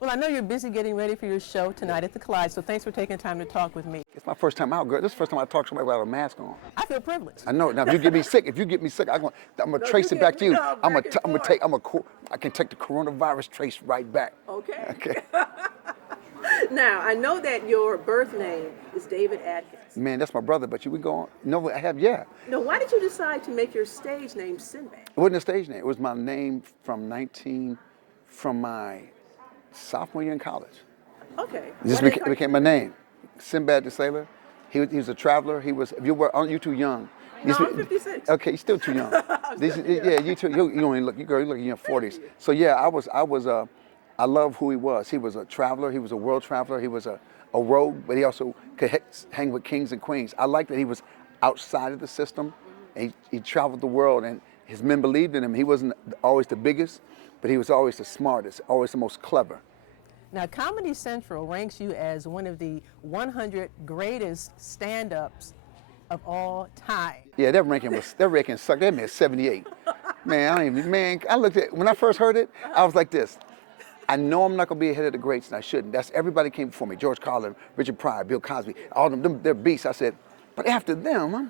Well, I know you're busy getting ready for your show tonight at the Clyde, so thanks for taking time to talk with me. It's my first time out, girl. This is the first time I talk to somebody without a mask on. I feel privileged. I know. Now, if you get me sick, I'm gonna trace it back to you. I can take the coronavirus trace right back. Okay. Okay. Now, I know that your birth name is David Atkins. Man, that's my brother, but we go on. No, I have, yeah. Now, why did you decide to make your stage name Sinbad? It wasn't a stage name. It was my name from my sophomore year in college. Okay. It became my name. Sinbad the sailor. He was a traveler. You're too young. No, I'm 56. Okay, you're still too young. Yeah, you too. You only look. You look in your 40s. So yeah, I love who he was. He was a traveler. He was a world traveler. He was a rogue, but he also could hang with kings and queens. I like that he was outside of the system. And he traveled the world, and his men believed in him. He wasn't always the biggest, but he was always the smartest, always the most clever. Now, Comedy Central ranks you as one of the 100 greatest stand-ups of all time. Yeah, their ranking sucked. They made 78. I looked at when I first heard it, I was like this. I know I'm not gonna be ahead of the greats, and I shouldn't. Everybody came before me. George Carlin, Richard Pryor, Bill Cosby, all of them, they're beasts. I said, but after them, I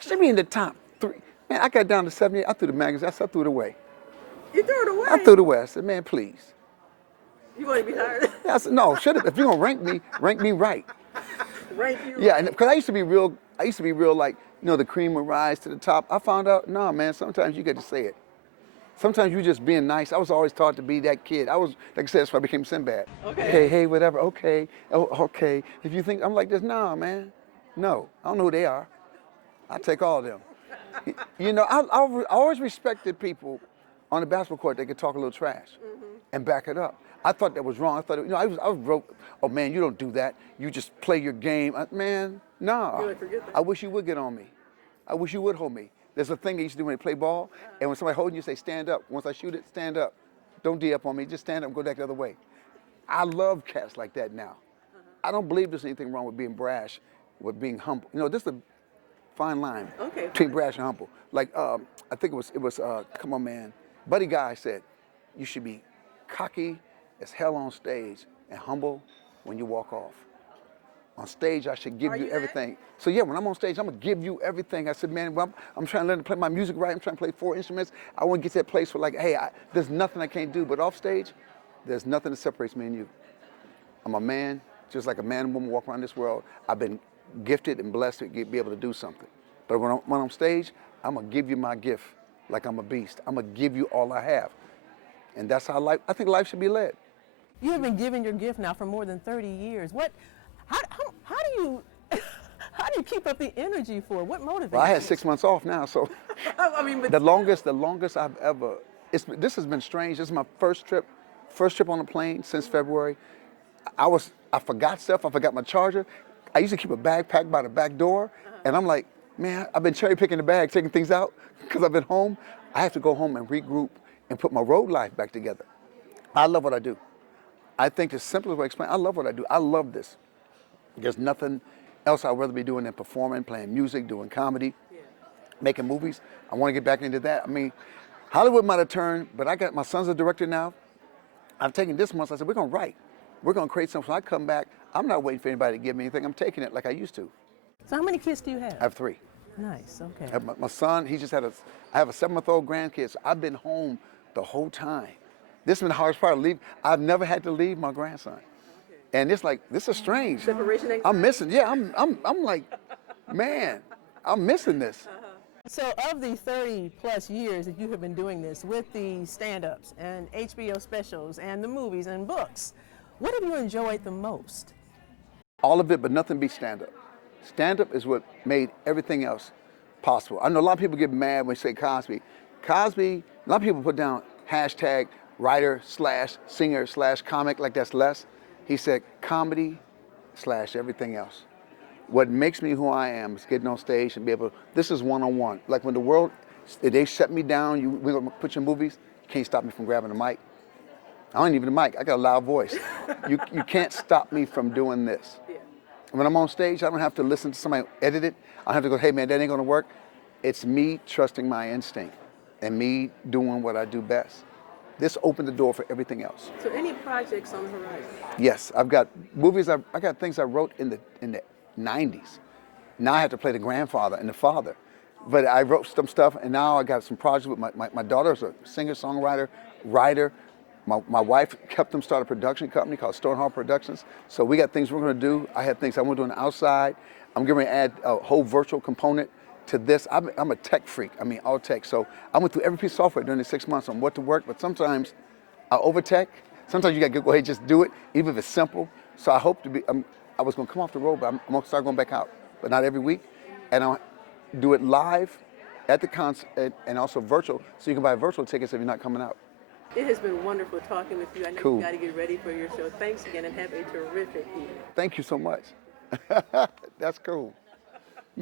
should be in the top 3. Man, I got down to 78. I threw the magazine. I threw it away. You threw it away? I threw it away. I said, man, please. You want to be hired? Yeah, I said, no, shut up. If you're gonna rank me right. Rank you? Yeah, and because I used to be real like, the cream would rise to the top. I found out, no, man, sometimes you get to say it. Sometimes you just being nice. I was always taught to be that kid. Like I said, that's why I became Sinbad. Okay. Hey, whatever, okay, oh, okay. If you think I'm like this, nah, man. No, I don't know who they are. I take all of them. I always respected people on the basketball court that could talk a little trash and back it up. I thought that was wrong. I thought, I was broke. Oh man, you don't do that. You just play your game. Man, no. Really forget that. I wish you would get on me. I wish you would hold me. There's a thing they used to do when they play ball, and when somebody holding you, say stand up. Once I shoot it, stand up. Don't D up on me. Just stand up and go back the other way. I love cats like that now. I don't believe there's anything wrong with being brash, with being humble. This is a fine line between brash and humble. Like I think it was come on man, Buddy Guy said, you should be cocky as hell on stage and humble when you walk off. On stage, I should give you everything. So yeah, when I'm on stage, I'm gonna give you everything. I said, man, I'm trying to learn to play my music right. I'm trying to play 4 instruments. I want to get to that place where like, hey, there's nothing I can't do. But off stage, there's nothing that separates me and you. I'm a man, just like a man and woman walk around this world. I've been gifted and blessed to be able to do something. But when I'm on stage, I'm gonna give you my gift like I'm a beast. I'm gonna give you all I have. And that's how I think life should be led. You have been giving your gift now for more than 30 years. How do you keep up the energy for it? What motivates you? Well, I had 6 months off now, so but the longest I've ever. This has been strange. This is my first trip on a plane since February. I forgot stuff. I forgot my charger. I used to keep a backpack by the back door, and I'm like, man, I've been cherry picking the bag, taking things out because I've been home. I have to go home and regroup and put my road life back together. I love what I do. I think the simplest way to explain, I love what I do. I love this. There's nothing else I'd rather be doing than performing, playing music, doing comedy, making movies. I want to get back into that. I mean, Hollywood might have turned, but my son's a director now. I've taken this month, I said, we're going to write. We're going to create something. So I come back, I'm not waiting for anybody to give me anything. I'm taking it like I used to. So how many kids do you have? I have 3. Nice, okay. I have my son, I have a 7-month-old grandkid, so I've been home the whole time. This has been the hardest part of leave. I've never had to leave my grandson. And it's like, this is strange. Separation anxiety? I'm missing, yeah, I'm like, man, I'm missing this. So of the 30 plus years that you have been doing this with the stand-ups and HBO specials and the movies and books, what have you enjoyed the most? All of it, but nothing beats stand-up. Stand-up is what made everything else possible. I know a lot of people get mad when you say Cosby. Cosby, a lot of people put down hashtag writer/singer/comic like that's less. He said comedy / everything else. What makes me who I am is getting on stage and be able to, this is one-on-one. Like when the world, if they shut me down, we're gonna put your movies, you can't stop me from grabbing the mic. I don't need the mic, I got a loud voice. You can't stop me from doing this. When I'm on stage, I don't have to listen to somebody edit it. I don't have to go, hey man, that ain't gonna work. It's me trusting my instinct and me doing what I do best. This opened the door for everything else. So any projects on the horizon? Yes, I've got movies. I got things I wrote in the 90s. Now I have to play the grandfather and the father. But I wrote some stuff, and now I got some projects with my daughter's a singer-songwriter, writer. My wife helped them start a production company called Stonehaw Productions. So we got things we're going to do. I have things I want to do on the outside. I'm going to add a whole virtual component to this. I'm a tech freak. I mean, all tech. So I went through every piece of software during the 6 months on what to work. But sometimes I over-tech. Sometimes you got to go ahead and just do it, even if it's simple. So I hope to be. I was going to come off the road, but I'm going to start going back out, but not every week. And I'll do it live at the concert and also virtual, so you can buy virtual tickets if you're not coming out. It has been wonderful talking with you. I know Cool. you got to get ready for your show. Thanks again, and have a terrific evening. Thank you so much. That's cool.